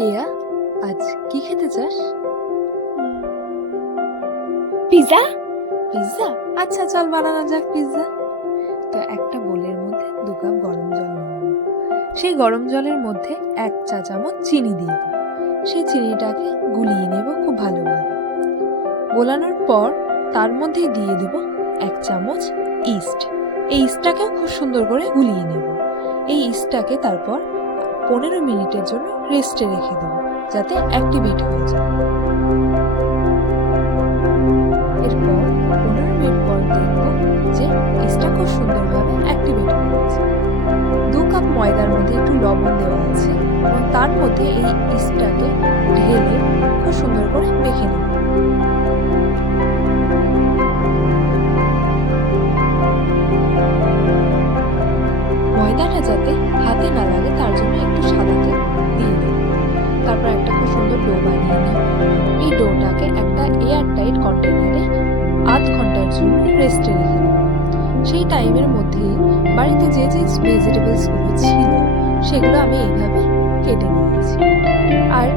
কেয়া, আজ কি খেতে চাস? পিৎজা। পিৎজা? আচ্ছা, চল বানানো যাক পিৎজা। তো একটা বোলের মধ্যে 2 কাপ গরম জল নিয়ে নেব। সেই গরম জলের মধ্যে 1 চা চামচ চিনি দিয়ে দেব। সেই চিনিটাকে গুলিয়ে নেব খুব ভালোভাবে। গোলানোর পর তার মধ্যে দিয়ে দেব 1 চামচ ইস্ট। এই ইস্টটাকেও খুব সুন্দর করে গুলিয়ে নেব। এই ইস্টটাকে তারপর 15 মিনিটের জন্য রেস্টে রেখে দেব, যাতে অ্যাক্টিভেট হয়ে যায়। এরপর 15 মিনিট পর দেখব যে ইস্টটা খুব সুন্দরভাবে অ্যাক্টিভেট হয়ে গেছে। 2 কাপ ময়দার মধ্যে একটু লবণ দেওয়া আছে এবং তার মধ্যে এই ইস্টটাকে ঢেলে খুব সুন্দর করে মেখে নেব। ময়দাটা যাতে হাতে না লাগে তার জন্য একটু সাদা তেল দিয়ে দেব। তারপর একটা খুব সুন্দর ডো বানিয়ে নেব। এই ডোটাকে একটা এয়ার টাইট কন্টেনারে আধ ঘন্টার জন্য রেস্টে রেখে দেব। সেই টাইমের মধ্যে বাড়িতে যে যে ভেজিটেবলসগুলো ছিল সেগুলো আমি এইভাবে কেটে নিয়েছি। আর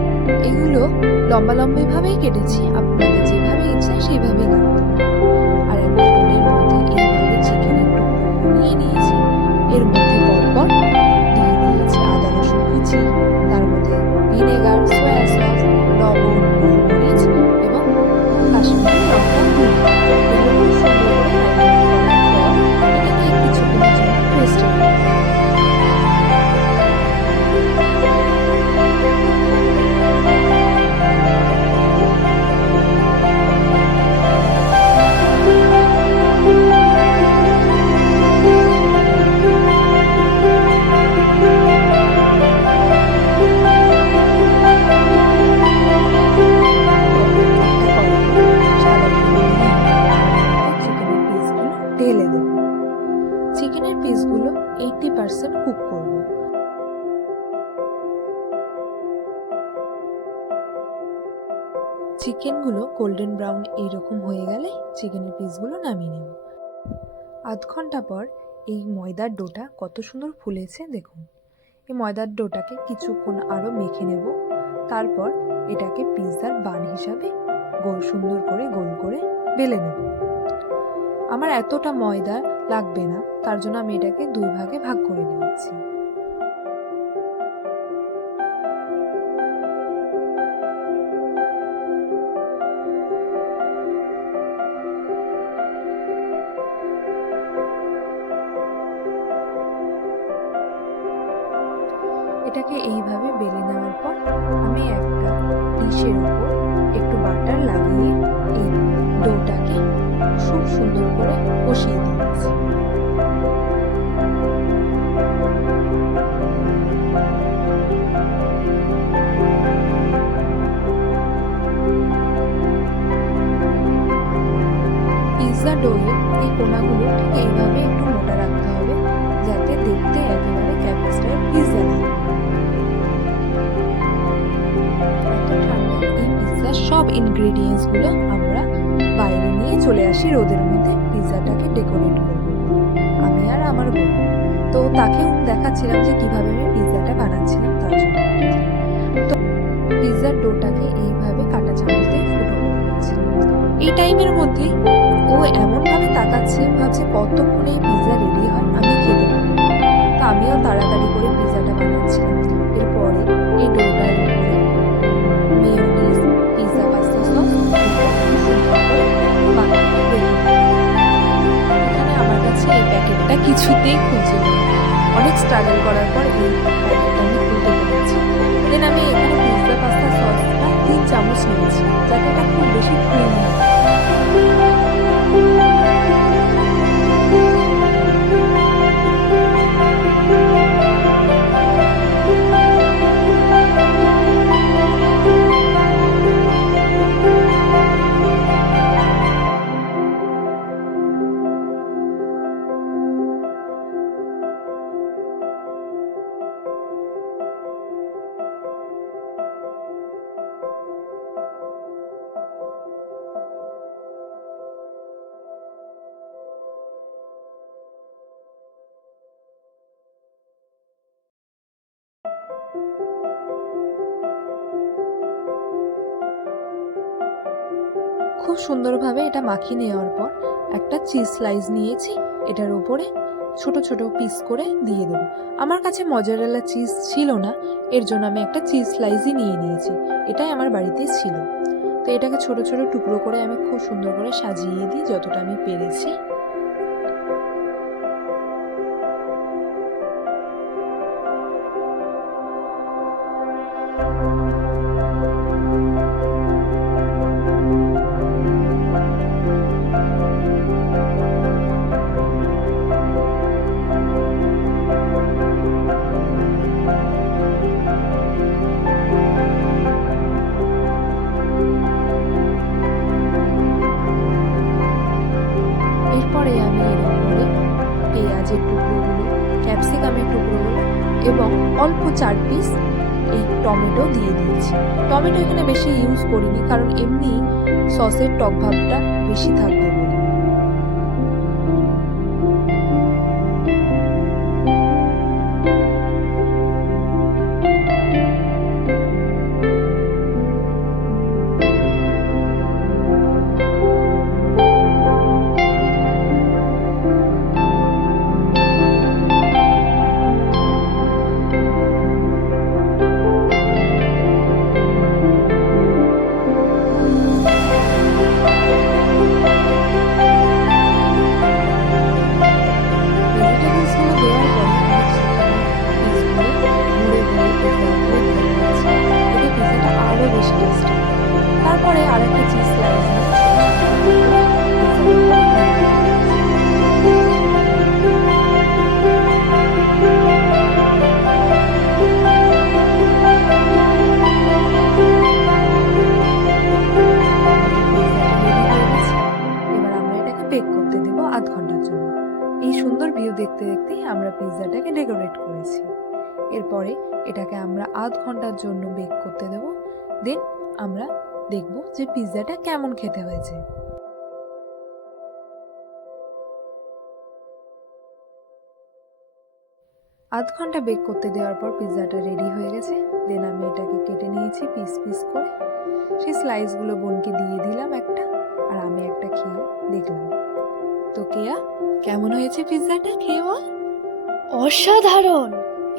এগুলো লম্বা লম্বিভাবেই কেটেছি, আপনাদের যেভাবে ইচ্ছা সেইভাবেই কাটতে পারেন। আর একটা বোলের মধ্যে এইভাবে চিকেনের টুকরোগুলো নিয়ে নিয়েছি। এর মধ্যে পরপর দিয়ে দিয়েছি আদা রসুন কুচি, তার মধ্যে ভিনেগার, সয়া সস, লবণ, গোলমরিচ এবং কাশ্মীরি লঙ্কা গুঁড়ো। এগুলো খুব সুন্দর করে ম্যারিনেট করার পর এটাকে কিছুক্ষণের জন্য রেস্টে রাখবো। ঢেলে দেব। চিকেনের পিসগুলো 80% কুক করব। চিকেনগুলো গোল্ডেন ব্রাউন এইরকম হয়ে গেলে চিকেনের পিসগুলো নামিয়ে নেব। আধ ঘন্টা পর এই ময়দার ডোটা কত সুন্দর ফুলেছে দেখুন। এই ময়দার ডোটাকে কিছুক্ষণ আরও মেখে নেব। তারপর এটাকে পিৎজার বান হিসাবে সুন্দর করে গোল করে বেলে নেব। আমার এতটা ময়দা লাগবে না, তার জন্য আমি এটাকে 2 ভাগে ভাগ করে নিয়েছি। এটাকে এইভাবে বেলে নেওয়ার পর আমি একটা ডিশের উপর একটু বাটার লাগিয়ে এই ডোটাকে খুব সুন্দর করে বসিয়ে দিয়েছি। পিৎজা ডোয়ের এই কোনাগুলো ঠিক এইভাবে একটু মোটা রাখতে হবে, যাতে দেখতে একেবারে ক্যাফে স্টাইল পিৎজা লাগে। এত ঠান্ডায় এই পিৎজার সব ইনগ্রেডিয়েন্টসগুলো আমরা বাইরে নিয়ে চলে আসি রোদের মধ্যে পিৎজাটাকে ডেকোরেট করব আমি আর আমার বোন। তো তাকেও দেখাচ্ছিলাম যে কিভাবে আমি পিৎজাটা বানাচ্ছিলাম তার জন্য। তো পিৎজার ডোটাকে এইভাবে কাঁটা চামচ দিয়ে ফুটো করে দিচ্ছিলাম। এই টাইমের মধ্যেই ও এমনভাবে তাকাচ্ছে, ভাবছে কতক্ষণে এই পিৎজা রেডি হয়, আমি খেতে পারবো। তো আমিও তাড়াতাড়ি করে পিৎজাটা বানাচ্ছিলাম। এরপরে এই ডোটার উপরে মেয়োনিজ, পিৎজা পাস্তা সস এখানে আমার কাছে এই প্যাকেটটা কিছুতেই খুঁজে নেই। অনেক স্ট্রাগল করার পর এই প্যাকেটটা আমি খুলতে পেরেছি। দেন আমি এখানে পিৎজা পাস্তা সসটা 3 চামচ নিয়েছি, যাতে এটা খুব বেশি ক্রিমি হয়। খুব সুন্দরভাবে এটা মাখিয়ে নেওয়ার পর একটা চিজ স্লাইস নিয়েছি, এটার ওপরে ছোট ছোট পিস করে দিয়ে দেবো। আমার কাছে মজারেলা চিজ ছিল না, এর জন্য আমি একটা চিজ স্লাইসই নিয়ে নিয়েছি, এটাই আমার বাড়িতে ছিল। তো এটাকে ছোট ছোট টুকরো করে আমি খুব সুন্দর করে সাজিয়ে দিই যতটা আমি পেরেছি। এরপরে আমি এর উপরে পেঁয়াজের টুকরোগুলো, ক্যাপসিকামের টুকরোগুলো এবং অল্প 4 পিস এই টমেটো দিয়ে দিয়েছি। টমেটো এখানে বেশি ইউজ করিনি, কারণ এমনি সসের টক ভাবটা বেশি থাকবে বলে। তারপরে আরেকটা চিজ স্লাইস বেক করতে দেব আধ ঘন্টার জন্য। এই সুন্দর ভিউ দেখতে দেখতেই আমরা পিৎজাটাকে ডেকোরেট করেছি। এরপরে এটাকে আমরা আধ ঘন্টার জন্য বেক করতে দেব, দেন আমরা দেখব যে পিৎজাটা কেমন খেতে হয়েছে। আধ ঘন্টা বেক করতে দেওয়ার পর পিৎজাটা রেডি হয়ে গেছে। দেন আমি এটাকে কেটে নিয়েছি পিস পিস করে, সেই স্লাইসগুলো বোনকে দিয়ে দিলাম একটা, আর আমি একটা খেয়ে দেখলাম। তো কেয়া, কেমন হয়েছে পিৎজাটা, খেয়ে বল। অসাধারণ!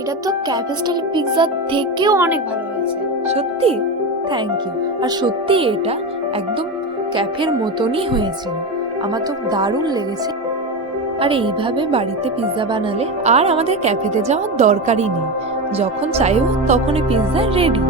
এটা তো ক্যাফে স্টাইল পিৎজা থেকেও অনেক ভালো হয়েছে। সত্যি? Thank you. আর সত্যি এটা একদম ক্যাফের মতনই হয়েছিল, আমার তো দারুণ লেগেছে। আর এইভাবে বাড়িতে পিৎজা বানালে আর আমাদের ক্যাফেতে যাওয়ার দরকারই নেই, যখন চাইবো তখনই পিৎজা রেডি।